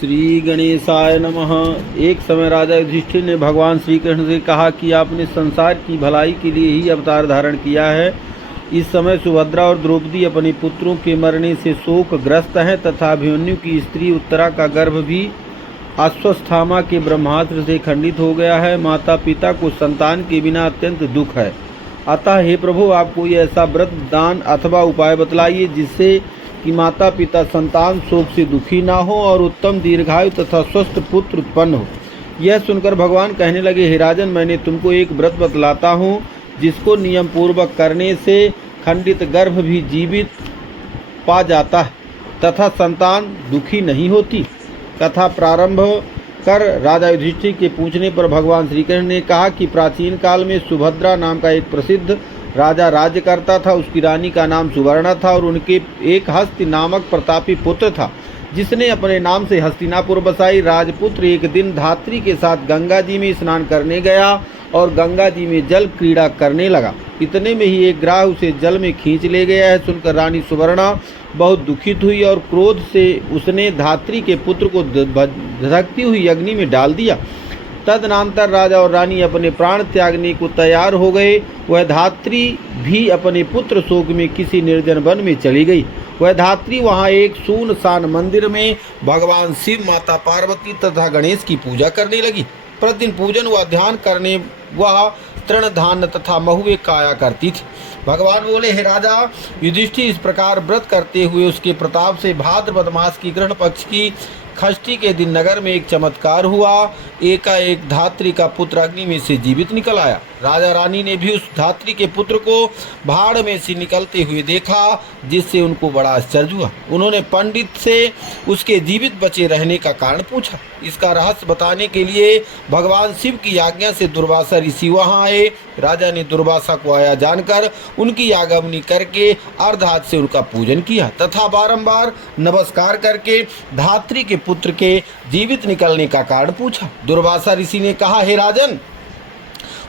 श्री गणेशाय नमः। एक समय राजा युधिष्ठिर ने भगवान श्री कृष्ण से कहा कि आपने संसार की भलाई के लिए ही अवतार धारण किया है। इस समय सुभद्रा और द्रौपदी अपने पुत्रों के मरने से शोकग्रस्त हैं तथा अभिमन्यु की स्त्री उत्तरा का गर्भ भी अश्वस्थामा के ब्रह्मास्त्र से खंडित हो गया है। माता पिता को संतान के बिना अत्यंत दुख है। अतः हे प्रभु, आप कोई ऐसा व्रत, दान अथवा उपाय बतलाइए जिससे कि माता पिता संतान शोक से दुखी ना हो और उत्तम दीर्घायु तथा स्वस्थ पुत्र उत्पन्न हो। यह सुनकर भगवान कहने लगे, हे राजन, मैंने तुमको एक व्रत बतलाता हूँ जिसको नियम पूर्वक करने से खंडित गर्भ भी जीवित पा जाता है तथा संतान दुखी नहीं होती। कथा प्रारंभ कर राजा युधिष्ठिर के पूछने पर भगवान श्री कृष्ण ने कहा कि प्राचीन काल में सुभद्रा नाम का एक प्रसिद्ध राजा राज्य करता था। उसकी रानी का नाम सुवर्णा था और उनके एक हस्ति नामक प्रतापी पुत्र था जिसने अपने नाम से हस्तिनापुर बसाई। राजपुत्र एक दिन धात्री के साथ गंगा जी में स्नान करने गया और गंगा जी में जल क्रीड़ा करने लगा। इतने में ही एक ग्राह उसे जल में खींच ले गया है। सुनकर रानी सुवर्णा बहुत दुखित हुई और क्रोध से उसने धात्री के पुत्र को धधकती हुई अग्नि में डाल दिया। तदनंतर राजा और रानी अपने प्राण त्यागने को तैयार हो गए। वह धात्री भी अपने पुत्र शोक में किसी निर्जन वन में चली गई। वह धात्री वहां एक सुनसान मंदिर में भगवान शिव, माता पार्वती तथा गणेश की पूजा करने लगी। प्रतिदिन पूजन व ध्यान करने वह तृण धान्य तथा महुए खाया करती थी। भगवान बोले, हे राजा युधिष्ठिर, इस प्रकार व्रत करते हुए उसके प्रताप से भाद्रपद मास की ग्रहण पक्ष की षष्ठी के दिन नगर में एक चमत्कार हुआ। एकाएक धात्री का पुत्र अग्नि में से जीवित निकल आया। राजा रानी ने भी उस धात्री के पुत्र को भाड़ में से निकलते हुए देखा, जिससे उनको बड़ा आश्चर्य हुआ। उन्होंने पंडित से उसके जीवित बचे रहने का कारण पूछा। इसका रहस्य बताने के लिए भगवान शिव की आज्ञा से दुर्वासा ऋषि वहां आए। राजा ने दुर्वासा को आया जानकर उनकी आगमनी करके अर्ध हाथ से उनका पूजन किया तथा बारंबार नमस्कार करके धात्री के पुत्र के जीवित निकलने का कारण पूछा। दुर्वासा ऋषि ने कहा, हे राजन,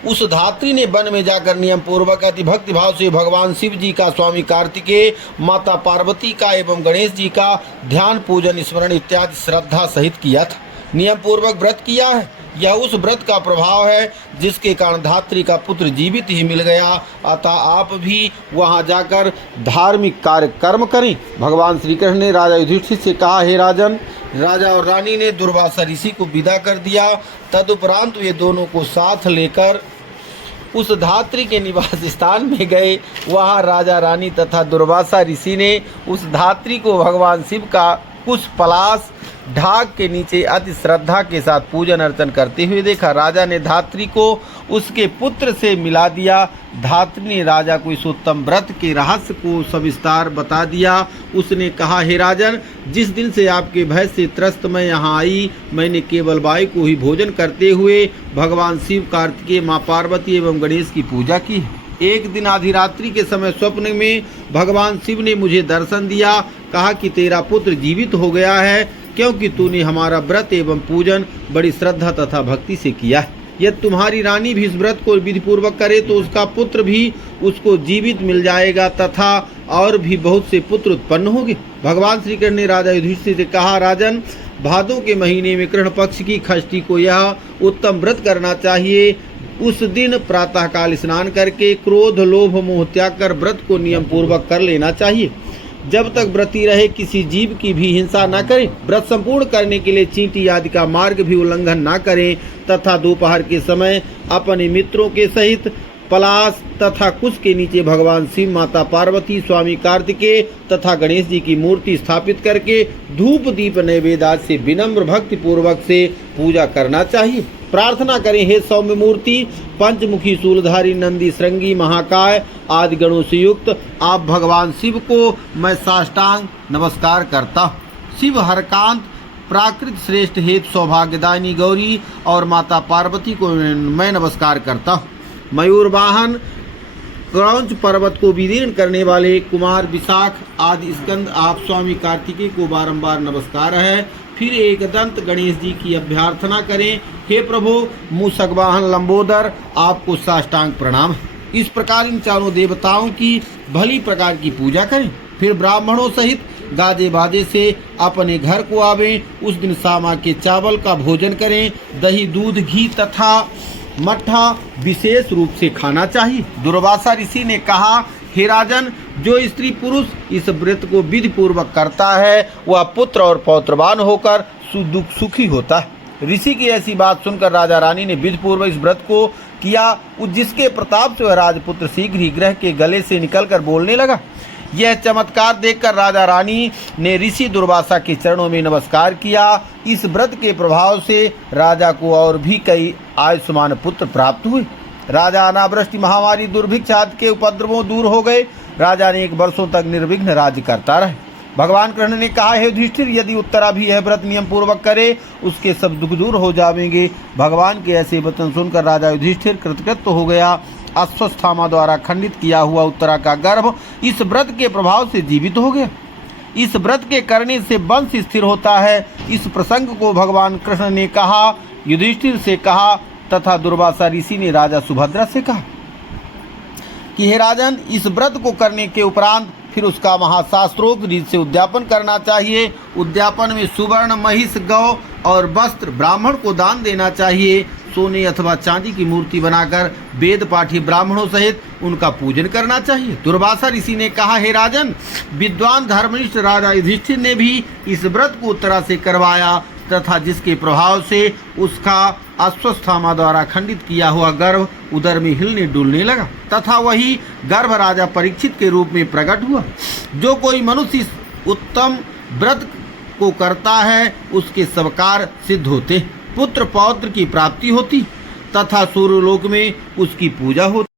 उस धात्री ने वन में जाकर नियम पूर्वक अति भक्ति भाव से भगवान शिव जी का, स्वामी कार्तिकेय, माता पार्वती का एवं गणेश जी का ध्यान, पूजन, स्मरण इत्यादि श्रद्धा सहित किया था। नियम पूर्वक व्रत किया है। यह उस व्रत का प्रभाव है जिसके कारण धात्री का पुत्र जीवित ही मिल गया। अतः आप भी वहां जाकर धार्मिक कार्य कर्म करें। भगवान श्री कृष्ण ने राजा युधिष्ठिर से कहा, हे राजन, राजा और रानी ने दुर्वासा ऋषि को विदा कर दिया। तदुपरांत वे दोनों को साथ लेकर उस धात्री के निवास स्थान में गए। वहां राजा रानी तथा दुर्वासा ऋषि ने उस धात्री को भगवान शिव का कुछ पलाश ढाक के नीचे अति श्रद्धा के साथ पूजन अर्चन करते हुए देखा। राजा ने धात्री को उसके पुत्र से मिला दिया। धात्री ने राजा को इस उत्तम व्रत के रहस्य को सविस्तार बता दिया। उसने कहा, हे राजन, जिस दिन से आपके भय से त्रस्त मैं यहाँ आई, मैंने केवल वायु को ही भोजन करते हुए भगवान शिव, कार्तिकेय, माँ पार्वती एवं गणेश की पूजा की। एक दिन आधी रात्रि के समय स्वप्न में भगवान शिव ने मुझे दर्शन दिया। कहा कि तेरा पुत्र जीवित हो गया है क्योंकि तूने हमारा व्रत एवं पूजन बड़ी श्रद्धा तथा भक्ति से किया है। यदि तुम्हारी रानी भी इस व्रत को विधि पूर्वक करे तो उसका पुत्र भी उसको जीवित मिल जाएगा तथा और भी बहुत से पुत्र उत्पन्न होंगे। भगवान श्री कृष्ण ने राजा युधिष्ठिर से कहा, राजन, भादों के महीने में कृष्ण पक्ष की षष्ठी को यह उत्तम व्रत करना चाहिए। उस दिन प्रातःकाल स्नान करके क्रोध, लोभ, मोह त्याग कर व्रत को नियम पूर्वक कर लेना चाहिए। जब तक व्रती रहे किसी जीव की भी हिंसा न करें। व्रत संपूर्ण करने के लिए चींटी आदि का मार्ग भी उल्लंघन न करें तथा दोपहर के समय अपने मित्रों के सहित पलाश तथा कुश के नीचे भगवान शिव, माता पार्वती, स्वामी कार्तिकेय तथा गणेश जी की मूर्ति स्थापित करके धूप दीप नैवेद्य आदि से विनम्र भक्ति पूर्वक से पूजा करना चाहिए। प्रार्थना करें, हे सौम्य मूर्ति, पंचमुखी शूलधारी, नंदी, श्रृंगी, महाकाय आदि गणों से युक्त आप भगवान शिव को मैं साष्टांग नमस्कार करता हूँ। शिव हरकांत, प्राकृत श्रेष्ठ हेतु सौभाग्यदायिनी गौरी और माता पार्वती को मैं नमस्कार करता हूँ। मयूर वाहन, क्रौंच पर्वत को विदीर्ण करने वाले कुमार विशाख आदि स्कंद आप स्वामी कार्तिकेय को बारंबार नमस्कार है। फिर एक दंत गणेश जी की अभ्यर्थना करें, हे प्रभु मूषक वाहन लंबोदर, आपको साष्टांग प्रणाम है। इस प्रकार इन चारों देवताओं की भली प्रकार की पूजा करें। फिर ब्राह्मणों सहित गाजे बाजे से अपने घर को आवें। उस दिन सामा के चावल का भोजन करें। दही, दूध, घी तथा मट्ठा विशेष रूप से खाना चाहिए। दुर्वासा ऋषि ने कहा, हे राजन, जो स्त्री पुरुष इस व्रत को विधि पूर्वक करता है वह पुत्र और पौत्रवान होकर सुखी होता है। ऋषि की ऐसी बात सुनकर राजा रानी ने विधि पूर्वक इस व्रत को किया, जिसके प्रताप से वह राजपुत्र शीघ्र ही ग्रह के गले से निकलकर बोलने लगा। यह चमत्कार देखकर राजा रानी ने ऋषि दुर्वासा के चरणों में नमस्कार किया। इस व्रत के प्रभाव से राजा को और भी कई आयुष्मान पुत्र प्राप्त हुए। राजा अनावृष्टि, महामारी, दुर्भिक्ष आदि के उपद्रवों दूर हो गए। राजा ने 1 वर्षों तक निर्विघ्न राज्य करता रहे। भगवान कृष्ण ने कहा, हे युधिष्ठिर, यदि उत्तरा भी यह व्रत नियम पूर्वक करे उसके सब दुख दूर हो जाएंगे। भगवान के ऐसे वचन सुनकर राजा युधिष्ठिर कृतकृत हो गया। अश्वत्थामा द्वारा खंडित किया हुआ उत्तरा का गर्भ इस व्रत के प्रभाव से जीवित हो गया। इस व्रत के करने से वंश स्थिर होता है। इस प्रसंग को भगवान कृष्ण ने कहा, युधिष्ठिर से कहा तथा दुर्वासा ऋषि ने राजा सुभद्रा से कहा कि हे राजन, इस व्रत को करने के उपरांत फिर उसका महाशास्त्रोक्त रीत से उद्यापन करना चाहिए। उद्यापन में सुवर्ण, महिष, गौ और वस्त्र ब्राह्मण को दान देना चाहिए। सोने अथवा चांदी की मूर्ति बनाकर वेद पाठी ब्राह्मणों सहित उनका पूजन करना चाहिए। दुर्वासा ऋषि ने कहा, हे राजन, विद्वान धर्मनिष्ठ राजा युधिष्ठिर ने भी इस व्रत को उत्तरा से करवाया तथा जिसके प्रभाव से उसका अश्वत्थामा द्वारा खंडित किया हुआ गर्भ उदर में हिलने डुलने लगा तथा वही गर्भ राजा परीक्षित के रूप में प्रकट हुआ। जो कोई मनुष्य इस उत्तम व्रत को करता है उसके सब कार्य सिद्ध होते, पुत्र पौत्र की प्राप्ति होती तथा सूर्यलोक में उसकी पूजा होती।